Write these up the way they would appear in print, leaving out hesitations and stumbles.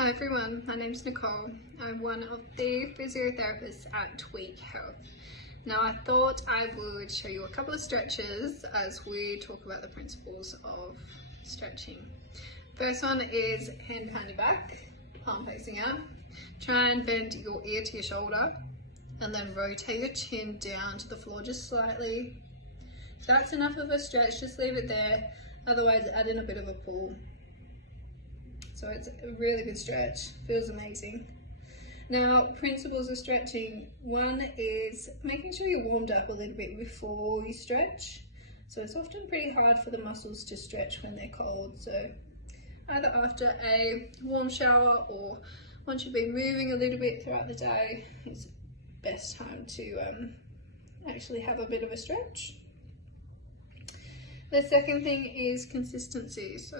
Hi everyone, my name's Nicole. I'm one of the physiotherapists at Tweak.Health. Now I thought I would show you a couple of stretches as we talk about the principles of stretching. First one is hand behind your back, palm facing out. Try and bend your ear to your shoulder and then rotate your chin down to the floor just slightly. If that's enough of a stretch, just leave it there. Otherwise add in a bit of a pull. So it's a really good stretch, feels amazing. Now, principles of stretching. One is making sure you're warmed up a little bit before you stretch. So it's often pretty hard for the muscles to stretch when they're cold. So either after a warm shower or once you've been moving a little bit throughout the day, it's the best time to actually have a bit of a stretch. The second thing is consistency. So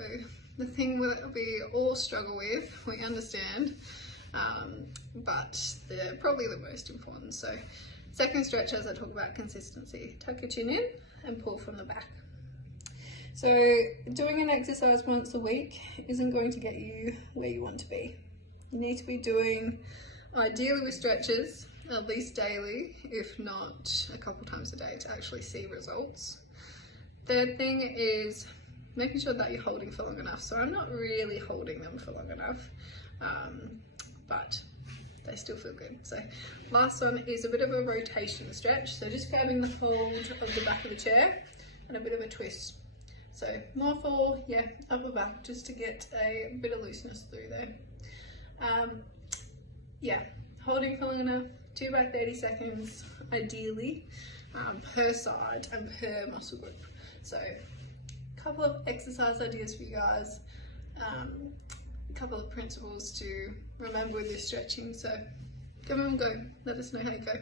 the thing that we all struggle with, we understand, but they're probably the most important. So second stretch, as I talk about consistency, tuck your chin in and pull from the back. So doing an exercise once a week isn't going to get you where you want to be. You need to be doing, ideally with stretches, at least daily, if not a couple times a day to actually see results. Third thing is making sure that you're holding for long enough. So I'm not really holding them for long enough, but they still feel good. So last one is a bit of a rotation stretch. So just grabbing the fold of the back of the chair and a bit of a twist. So more for, upper back, just to get a bit of looseness through there. Holding for long enough, 2 by 30 seconds, ideally, per side and per muscle group. So a couple of exercise ideas for you guys, a couple of principles to remember with your stretching. So give them a go, let us know how you go.